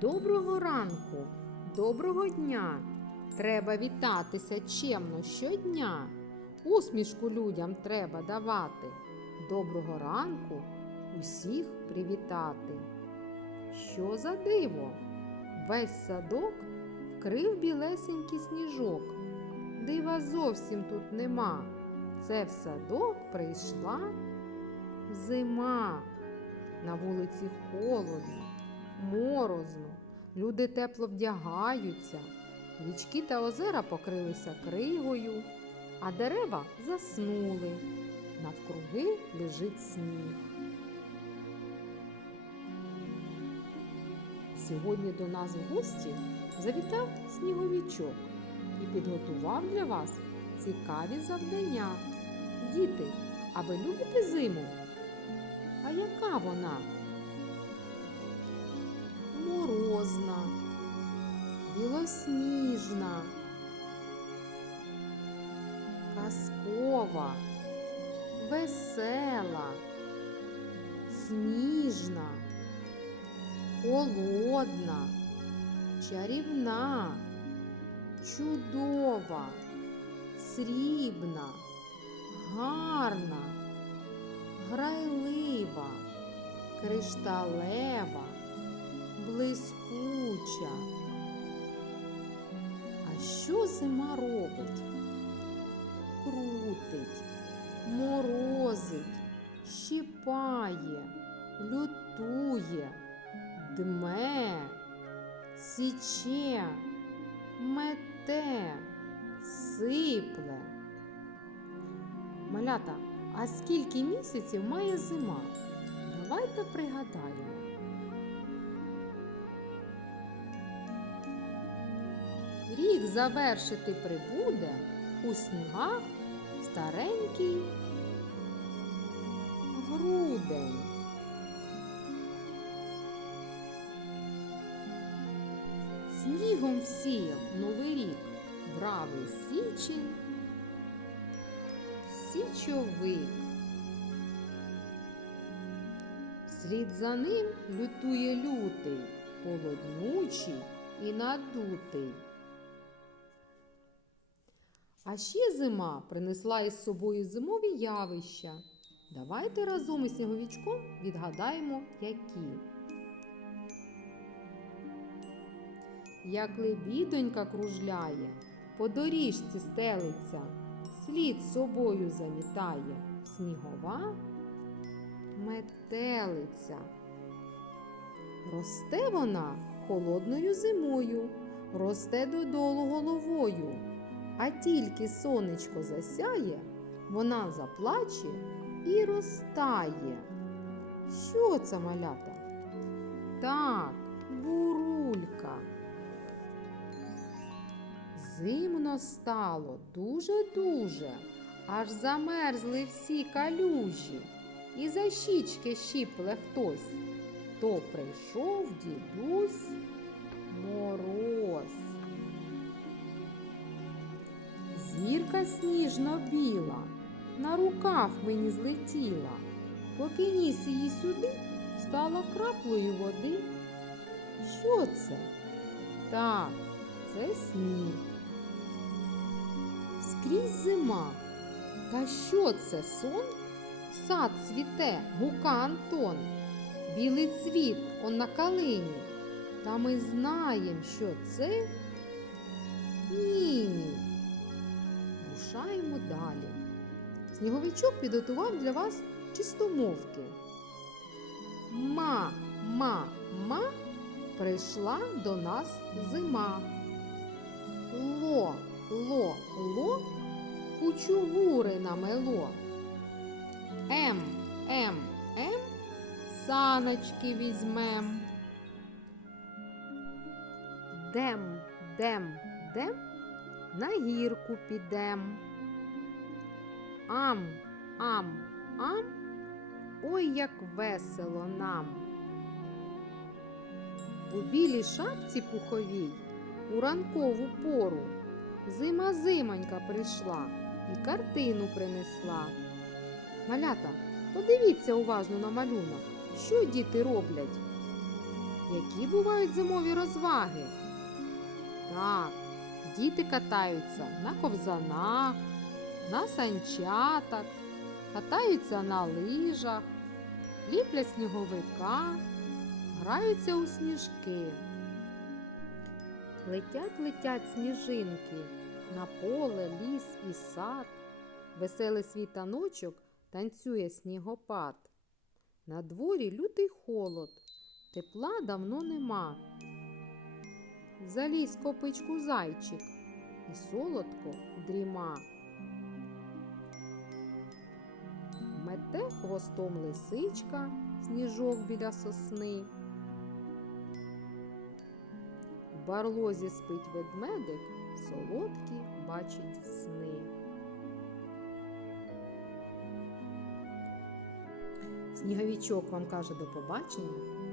Доброго ранку, доброго дня. Треба вітатися чемно щодня. Усмішку людям треба давати. Доброго ранку усіх привітати. Що за диво? Весь садок вкрив білесенький сніжок. Дива зовсім тут нема. Це в садок прийшла зима. На вулиці холодно, морозно, люди тепло вдягаються, річки та озера покрилися кригою, а дерева заснули. Навкруги лежить сніг. Сьогодні до нас в гості завітав сніговічок і підготував для вас цікаві завдання. Діти, а ви любите зиму? А яка вона? Білосніжна, казкова, весела, сніжна, холодна, чарівна, чудова, срібна, гарна грайлива, кришталева, блискуча. Що зима робить? Крутить, морозить, щипає, лютує, дме, січе, мете, сипле. Малята, а скільки місяців має зима? Давайте пригадаємо. Рік завершити прибуде у снігах старенький грудень. Снігом всіяв новий рік, бравий січень, січовик. Вслід за ним лютує лютий, холоднучий і надутий. А ще зима принесла із собою зимові явища. Давайте разом із сніговичком відгадаємо, які. Як лебідонька кружляє, по доріжці стелиться, слід собою замітає снігова метелиця. Росте вона холодною зимою, росте додолу головою, а тільки сонечко засяє, вона заплаче і розтає. Що це малята? Так, бурулька. Зимно стало дуже-дуже, аж замерзли всі калюжі, і за щічки щіпле хтось. То прийшов дідусь мороз. Зірка сніжно-біла, на рукав мені злетіла, поки ніс її сюди, стала краплею води. Що це? Так, це сніг. Скрізь зима. Та що це сон? Сад цвіте, гука Антон. Білий цвіт он на калині. Та ми знаємо, що це іні. Рушаємо далі. Сніговичок підготував для вас чистомовки. Ма, ма, ма прийшла до нас зима. Ло, ло, ло, кучугури намело. Ем, ем, ем, саночки візьмем. Дем, дем, дем, на гірку підем. Ам, ам, ам, ой, як весело нам. У білій шапці пуховій у ранкову пору зима зимонька прийшла і картину принесла. Малята, подивіться уважно на малюнок, що діти роблять. які бувають зимові розваги? Так, діти катаються на ковзанах, на санчатах, катаються на лижах, ліплять сніговика, граються у сніжки. Летять, летять сніжинки на поле, ліс і сад. Веселий світаночок танцює снігопад. На дворі лютий холод, тепла давно нема. Залізь в копичку зайчик і солодко дріма. Мете хвостом лисичка сніжок біля сосни. В барлозі спить ведмедик, солодкі бачить сни. Сніговічок вам каже до побачення